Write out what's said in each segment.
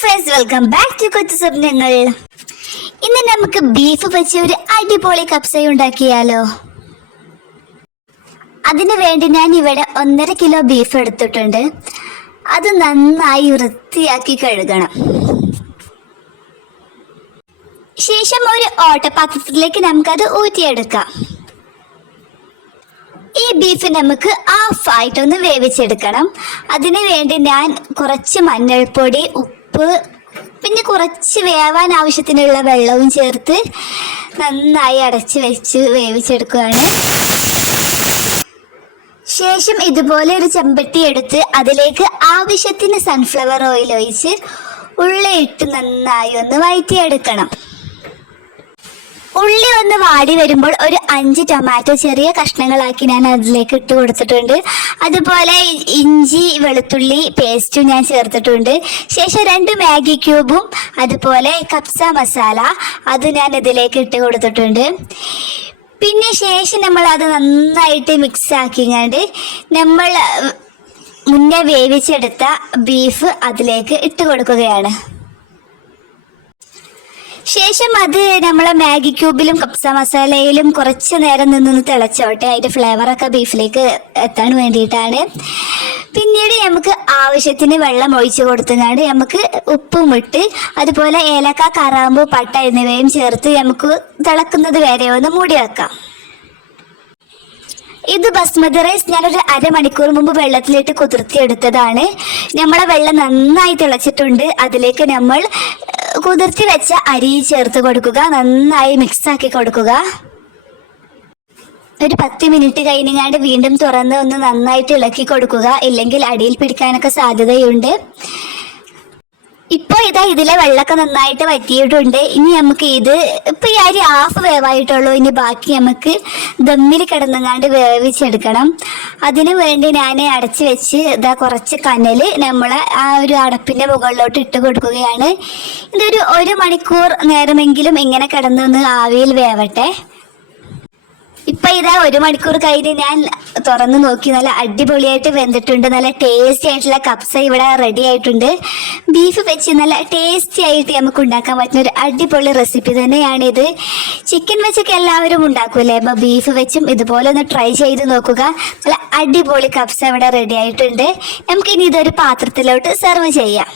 Friends welcome back to കൊച്ചു സ്വപ്നങ്ങൾ ഇന്ന് നമുക്ക് ബീഫ് വെച്ച് ഒരു അടിപൊളി കപ്സ ഉണ്ടാക്കിയാലോ? അതിനു വേണ്ടി ഞാൻ ഇവിടെ ഒന്നര കിലോ ബീഫ് എടുത്തിട്ടുണ്ട്. അത് നന്നായി വൃത്തിയാക്കി കഴുകണം. ശേഷം ഒരു ഓട്ടപാത്രത്തിലേക്ക് നമുക്കത് ഊറ്റിയെടുക്കാം. ഈ ബീഫ് നമുക്ക് ഹാഫ് വേവിച്ചെടുക്കണം. അതിനു വേണ്ടി ഞാൻ കുറച്ച് മഞ്ഞൾപ്പൊടി ഉപ്പ് പിന്നെ കുറച്ച് വേവാൻ ആവശ്യത്തിനുള്ള വെള്ളവും ചേർത്ത് നന്നായി അടച്ച് വെച്ച് വേവിച്ചെടുക്കുകയാണ് ശേഷം ഇതുപോലെ ഒരു ചെമ്പട്ടി എടുത്ത് അതിലേക്ക് ആവശ്യത്തിന് സൺഫ്ലവർ ഓയിൽ ഒഴിച്ച് ഉള്ളിയിട്ട് നന്നായി ഒന്ന് വഴറ്റിയെടുക്കണം ഉള്ളി ഒന്ന് വാടി വരുമ്പോൾ ഒരു അഞ്ച് ടൊമാറ്റോ ചെറിയ കഷ്ണങ്ങളാക്കി ഞാൻ അതിലേക്ക് ഇട്ട് കൊടുത്തിട്ടുണ്ട്. അതുപോലെ ഇഞ്ചി വെളുത്തുള്ളി പേസ്റ്റും ഞാൻ ചേർത്തിട്ടുണ്ട്. ശേഷം രണ്ട് മാഗി ക്യൂബും അതുപോലെ കപ്സ മസാല അത് ഞാൻ ഇതിലേക്ക് ഇട്ട് കൊടുത്തിട്ടുണ്ട്. പിന്നെ ശേഷം നമ്മൾ അത് നന്നായിട്ട് മിക്സ് ആക്കിങ്ങാണ്ട് നമ്മൾ മുന്നേ വേവിച്ചെടുത്ത ബീഫ് അതിലേക്ക് ഇട്ട് കൊടുക്കുകയാണ്. ശേഷം അത് നമ്മളെ മാഗി ക്യൂബിലും കപ്സ മസാലയിലും കുറച്ച് നേരം നിന്നൊന്ന് തിളച്ചോട്ടെ. അതിന്റെ ഫ്ലേവറൊക്കെ ബീഫിലേക്ക് എത്താൻ വേണ്ടിയിട്ടാണ്. പിന്നീട് നമുക്ക് ആവശ്യത്തിന് വെള്ളം ഒഴിച്ചു കൊടുത്തുകൊണ്ട് നമുക്ക് ഉപ്പും ഇട്ട് അതുപോലെ ഏലക്ക കറാമ്പ് പട്ട എന്നിവയും ചേർത്ത് നമുക്ക് തിളക്കുന്നത് വരെ ഒന്ന് മൂടി വെക്കാം. ഇത് ബസ്മതി റൈസ് ഞാനൊരു അരമണിക്കൂർ മുമ്പ് വെള്ളത്തിലിട്ട് കുതിർത്തിയെടുത്തതാണ്. നമ്മളെ വെള്ളം നന്നായി തിളച്ചിട്ടുണ്ട്. അതിലേക്ക് നമ്മൾ കുതിർത്തി വെച്ച അരി ചേർത്ത് കൊടുക്കുക. നന്നായി മിക്സ് ആക്കി കൊടുക്കുക. ഒരു പത്ത് മിനിറ്റ് കഴിഞ്ഞാണ്ട് വീണ്ടും തുറന്ന് ഒന്ന് നന്നായിട്ട് ഇളക്കി കൊടുക്കുക. ഇല്ലെങ്കിൽ അടിയിൽ പിടിക്കാനൊക്കെ സാധ്യതയുണ്ട്. ഇപ്പൊ ഇതാ ഇതിലെ വെള്ളമൊക്കെ നന്നായിട്ട് വറ്റിയിട്ടുണ്ട്. ഇനി നമുക്ക് ഇത് ഇപ്പൊ ഈ അരി ഹാഫ് വേവായിട്ടുള്ളൂ. ഇനി ബാക്കി നമുക്ക് ദമ്മിൽ കിടന്നങ്ങാണ്ട് വേവിച്ചെടുക്കണം. അതിനു വേണ്ടി ഞാൻ അടച്ചു വെച്ച് ഇതാ കുറച്ച് കനൽ നമ്മളെ ആ ഒരു അടപ്പിന്റെ മുകളിലോട്ട് ഇട്ട് കൊടുക്കുകയാണ്. ഇതൊരു ഒരു മണിക്കൂർ നേരമെങ്കിലും ഇങ്ങനെ കിടന്നൊന്ന് ആവിയിൽ വേവട്ടെ. ഇപ്പൊ ഇതാ ഒരു മണിക്കൂർ കഴിഞ്ഞ് ഞാൻ തുറന്ന് നോക്കി. നല്ല അടിപൊളിയായിട്ട് വെന്തിട്ടുണ്ട്. നല്ല ടേസ്റ്റി ആയിട്ടുള്ള കപ്സ ഇവിടെ റെഡി ആയിട്ടുണ്ട്. ബീഫ് വെച്ച് നല്ല ടേസ്റ്റി ആയിട്ട് നമുക്ക് ഉണ്ടാക്കാൻ പറ്റുന്ന ഒരു അടിപൊളി റെസിപ്പി തന്നെയാണ് ഇത് ചിക്കൻ വെച്ചൊക്കെ എല്ലാവരും ഉണ്ടാക്കൂലേ? അപ്പൊ ബീഫ് വെച്ചും ഇതുപോലെ ഒന്ന് ട്രൈ ചെയ്ത് നോക്കുക. നല്ല അടിപൊളി കപ്സ ഇവിടെ റെഡി ആയിട്ടുണ്ട്. നമുക്ക് ഇനി ഇതൊരു പാത്രത്തിലോട്ട് സെർവ് ചെയ്യാം.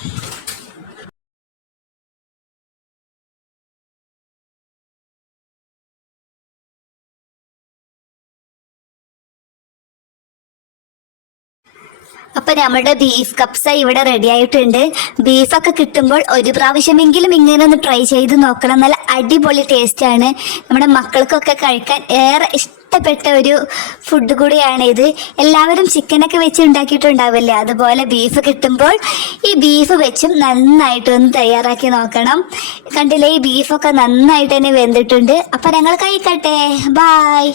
അപ്പൊ നമ്മുടെ ബീഫ് കപ്സ ഇവിടെ റെഡി ആയിട്ടുണ്ട്. ബീഫൊക്കെ കിട്ടുമ്പോൾ ഒരു പ്രാവശ്യമെങ്കിലും ഇങ്ങനെ ഒന്ന് ട്രൈ ചെയ്ത് നോക്കണം. നല്ല അടിപൊളി ടേസ്റ്റ് ആണ്. നമ്മുടെ മക്കൾക്കൊക്കെ കഴിക്കാൻ ഏറെ ഇഷ്ടപ്പെട്ട ഒരു ഫുഡ് കൂടിയാണ് ഇത്. എല്ലാവരും ചിക്കനൊക്കെ വെച്ച് ഉണ്ടാക്കിയിട്ടുണ്ടാവില്ലേ? അതുപോലെ ബീഫ് കിട്ടുമ്പോൾ ഈ ബീഫ് വെച്ചും നന്നായിട്ടൊന്ന് തയ്യാറാക്കി നോക്കണം. കണ്ടില്ലേ ഈ ബീഫൊക്കെ നന്നായിട്ട് തന്നെ വെന്തിട്ടുണ്ട്. അപ്പൊ ഞങ്ങൾ കഴിക്കട്ടെ. ബായ്